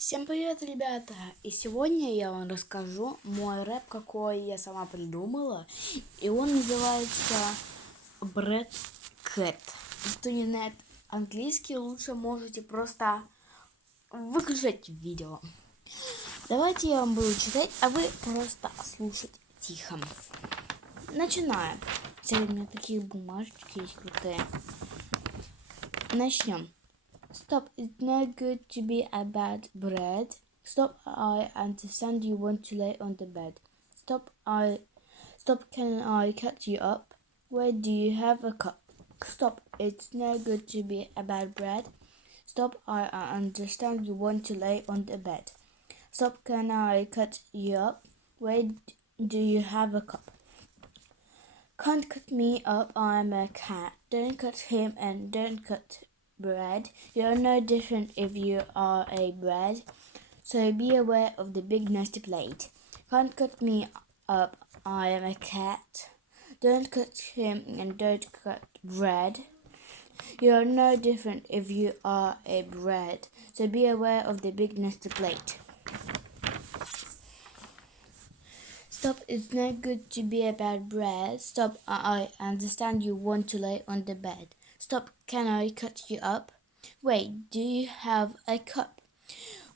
Всем привет, ребята! И сегодня я вам расскажу мой рэп, какой я сама придумала. И он называется Bread Cat. Кто не знает английский, лучше можете просто выключать видео. Давайте я вам буду читать, а вы просто слушать тихо. Начинаем. Сегодня у меня такие бумажечки есть крутые. Начнем. Stop, it's not good to be a bad bread. Stop, I understand you want to lay on the bed. Stop, can I cut you up? Where do you have a cup? Stop, it's not good to be a bad bread. Stop, I understand you want to lay on the bed. Stop, can I cut you up? Where do you have a cup? Can't cut me up, I'm a cat. Don't cut him and don't cut bread. You're no different if you are a bread. So be aware of the big nasty plate. Can't cut me up, I am a cat. Don't cut him and don't cut bread. You're no different if you are a bread. So be aware of the big nasty plate. Stop, it's not good to be a bad bread. Stop, I understand you want to lay on the bed. Stop, can I cut you up? Wait, do you have a cup?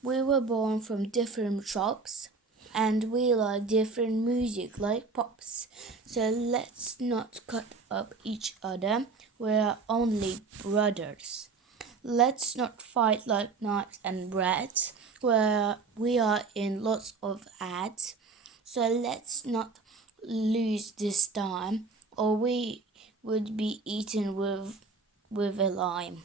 We were born from different shops, and we like different music like pops. So let's not cut up each other, we're only brothers. Let's not fight like nuts and breads, where we are in lots of ads. So let's not lose this time, or we would be eaten with a lime.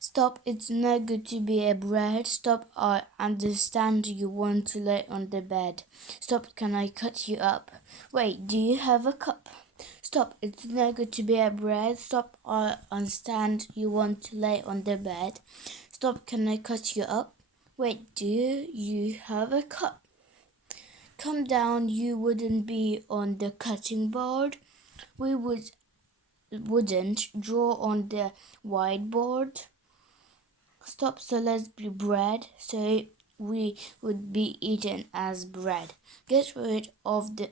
Stop, it's no good to be a bread. Stop, I understand you want to lay on the bed. Stop, can I cut you up? Wait, do you have a cup? Stop, it's no good to be a bread. Stop, I understand you want to lay on the bed. Stop, can I cut you up? Wait, do you have a cup? Come down, you wouldn't be on the cutting board. We wouldn't draw on the whiteboard. Stop, so let's be bread, so we would be eaten as bread. Get rid of the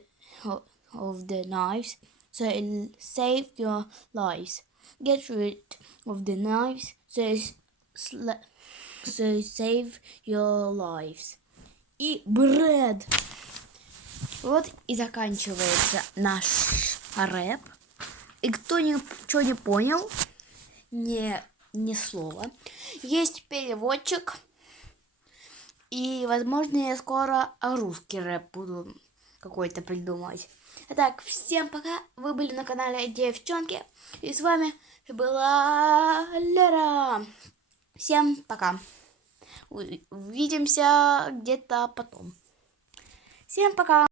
knives, so it'll save your lives. Get rid of the knives, so save your lives. И bread. Вот и заканчивается наш рэп. И кто ничего не понял, ни слова, есть переводчик. И, возможно, я скоро русский рэп буду какой-то придумывать. Итак, всем пока. Вы были на канале Девчонки. И с вами была Лера. Всем пока. Увидимся где-то потом. Всем пока.